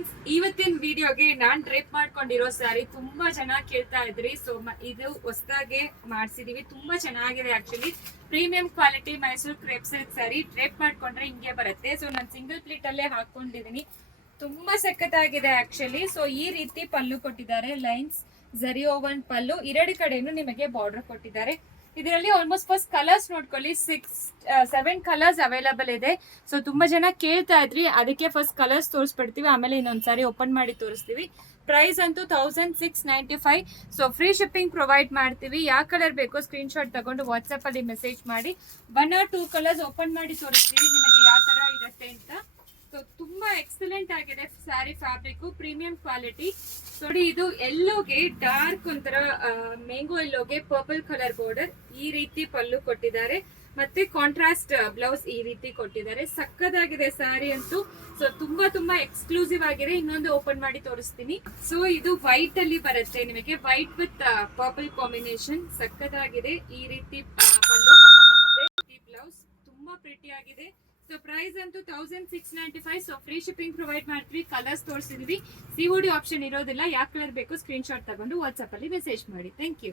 Friends, ಇವತ್ತಿನ ವಿಡಿಯೋಗೆ ನಾನ್ drape ಮಾಡ್ಕೊಂಡಿರೋ ಸ್ಯಾರಿ ತುಂಬಾ ಚೆನ್ನಾಗಿ ಕೇಳ್ತಾ ಇದ್ರಿ. ಸೊ ಇದು ಹೊಸದಾಗಿ ಮಾಡ್ಸಿದೀವಿ, ತುಂಬಾ ಚೆನ್ನಾಗಿದೆ. Actually premium quality Mysuru crepe silk sari drape ಮಾಡ್ಕೊಂಡ್ರೆ ಹಿಂಗೆ ಬರುತ್ತೆ. ಸೊ ನಾನು ಸಿಂಗಲ್ ಪ್ಲೀಟ್ ಅಲ್ಲೇ ಹಾಕೊಂಡಿದೀನಿ, ತುಂಬಾ ಸಖತ್ತಾಗಿದೆ ಆಕ್ಚುಲಿ. ಸೊ ಈ ರೀತಿ ಪಲ್ಲು ಕೊಟ್ಟಿದ್ದಾರೆ, ಲೈನ್ಸ್ ಜರಿ ಓವನ್ ಪಲ್ಲು, ಎರಡು ಕಡೆನೂ ನಿಮಗೆ ಬಾರ್ಡರ್ ಕೊಟ್ಟಿದ್ದಾರೆ. ಇದರಲ್ಲಿ ಆಲ್ಮೋಸ್ಟ್ ಫಸ್ಟ್ ಕಲರ್ಸ್ ನೋಡ್ಕೊಳ್ಳಿ, 7 ಕಲರ್ಸ್ ಅವೈಲಬಲ್ ಇದೆ. ಸೊ ತುಂಬಾ ಜನ ಕೇಳ್ತಾ ಇದ್ರಿ, ಅದಕ್ಕೆ ಫಸ್ಟ್ ಕಲರ್ಸ್ ತೋರಿಸ್ಬಿಡ್ತೀವಿ, ಆಮೇಲೆ ಇನ್ನೊಂದ್ಸಾರಿ ಓಪನ್ ಮಾಡಿ ತೋರಿಸ್ತೀವಿ. ಪ್ರೈಸ್ ಅಂತೂ 1695. ಸೊ ಫ್ರೀ ಶಿಪ್ಪಿಂಗ್ ಪ್ರೊವೈಡ್ ಮಾಡ್ತೀವಿ. ಯಾವ ಕಲರ್ ಬೇಕೋ ಸ್ಕ್ರೀನ್ ಶಾಟ್ ತಗೊಂಡು ವಾಟ್ಸ್ಆಪ್ ಅಲ್ಲಿ ಮೆಸೇಜ್ ಮಾಡಿ. 1 or 2 ಕಲರ್ಸ್ ಓಪನ್ ಮಾಡಿ ತೋರಿಸ್ತೀವಿ ನಿಮಗೆ ಯಾವ ತರ ಇರುತ್ತೆ ಅಂತ. ಸೊ ತುಂಬಾ ಎಕ್ಸಲೆಂಟ್ ಆಗಿದೆ ಸ್ಯಾರಿ, ಫ್ಯಾಬ್ರಿಕ್ ಪ್ರೀಮಿಯಂ ಕ್ವಾಲಿಟಿ. ನೋಡಿ, ಇದು ಎಲ್ಲೋಗೆ ಡಾರ್ಕ್ ಒಂಥರ ಮ್ಯಾಂಗೋ ಎಲ್ಲೋಗೆ ಪರ್ಪಲ್ ಕಲರ್ ಬಾರ್ಡರ್, ಈ ರೀತಿ ಪಲ್ಲು ಕೊಟ್ಟಿದ್ದಾರೆ. ಮತ್ತೆ ಕಾಂಟ್ರಾಸ್ಟ್ ಬ್ಲೌಸ್ ಈ ರೀತಿ ಕೊಟ್ಟಿದ್ದಾರೆ. ಸಕ್ಕದಾಗಿದೆ ಸ್ಯಾರಿ ಅಂತೂ. ಸೊ ತುಂಬಾ ಎಕ್ಸ್ಕ್ಲೂಸಿವ್ ಆಗಿದೆ. ಇನ್ನೊಂದು ಓಪನ್ ಮಾಡಿ ತೋರಿಸ್ತೀನಿ. ಸೊ ಇದು ವೈಟ್ ಅಲ್ಲಿ ಬರುತ್ತೆ ನಿಮಗೆ, ವೈಟ್ ವಿತ್ ಪರ್ಪಲ್ ಕಾಂಬಿನೇಷನ್. ಸಕ್ಕದಾಗಿದೆ ಈ ರೀತಿ ಪಲ್ಲು, ಈ ಬ್ಲೌಸ್ ತುಂಬಾ ಪ್ರಿಟಿ ಆಗಿದೆ. ಸೊ ಪ್ರೈಸ್ ಅಂತೂ 1695. ಸೊ ಫ್ರೀ ಶಿಪ್ಪಿಂಗ್ ಪ್ರೊವೈಡ್ ಮಾಡ್ತೀವಿ. ಕಲರ್ಸ್ ತೋರಿಸಿದೀವಿ, ಸಿಒಡಿ ಆಪ್ಷನ್ ಇರೋದಿಲ್ಲ. ಯಾವ ಕಲರ್ ಬೇಕು ಸ್ಕ್ರೀನ್ ಶಾಟ್ ತಗೊಂಡು ವಾಟ್ಸ್ಆಪ್ ಅಲ್ಲಿ ಮೆಸೇಜ್ ಮಾಡಿ. Thank you.